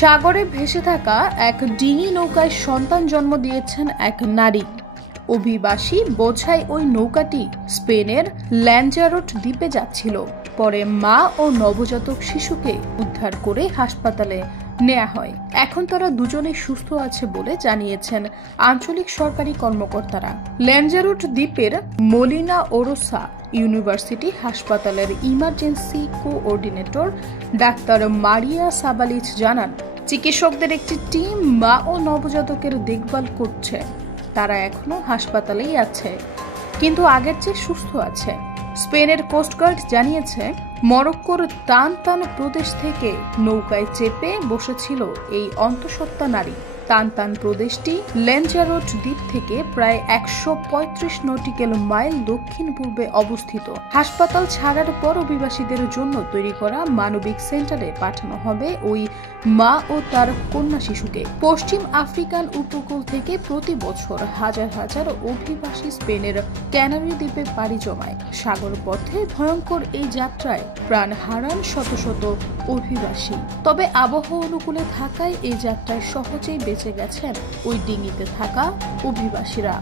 সাগরে ভেসে থাকা এক ডিঙি নৌকায় সন্তান জন্ম দিয়েছেন এক নারী। অভিবাসী বোঝাই ওই নৌকাটি স্পেনের ল্যাঞ্জারোট দ্বীপে যাচ্ছিল। পরে মা ও নবজাতক শিশুকে উদ্ধার করে হাসপাতালে নেওয়া হয়। এখন তারা দুজনেই সুস্থ আছে বলে জানিয়েছেন আঞ্চলিক সরকারি কর্মকর্তারা। ল্যাঞ্জারোট দ্বীপের মলিনা ওরোসা ইউনিভার্সিটি হাসপাতালের ইমার্জেন্সি কোঅর্ডিনেটর ডাক্তার মারিয়া সাবালিচ জানান, চিকিৎসকদের একটি টিম মা ও নবজাতকের দেখভাল করছে। তারা এখনো হাসপাতালেই আছে, কিন্তু আগের চেয়ে সুস্থ আছে। স্পেনের কোস্টগার্ড জানিয়েছে, মরক্কোর তানতান প্রদেশ থেকে নৌকায় চেপে বসেছিল এই অন্তঃসত্ত্বা নারী। তানতান প্রদেশটি ল্যাঞ্জারোট দ্বীপ থেকে প্রায় 135 নটিক্যাল মাইল দক্ষিণ পূর্বে অবস্থিত। হাসপাতাল ছাড়ার পর অভিবাসীদের জন্য তৈরি করা মানবিক সেন্টারে পাঠানো হবে ওই মা ও তার কন্যা শিশুকে। পশ্চিম আফ্রিকান উপকূল থেকে প্রতি বছর হাজার হাজার অভিবাসী স্পেনের ক্যানারি দ্বীপে পাড়ি জমায়। সাগর পথে ভয়ঙ্কর এই যাত্রায় প্রাণ হারান শত শত অভিবাসী। তবে আবহাওয়া অনুকূলে থাকায় এই যাত্রায় সহজেই বেঁচে গেছেন ওই ডিঙিতে থাকা অভিবাসীরা।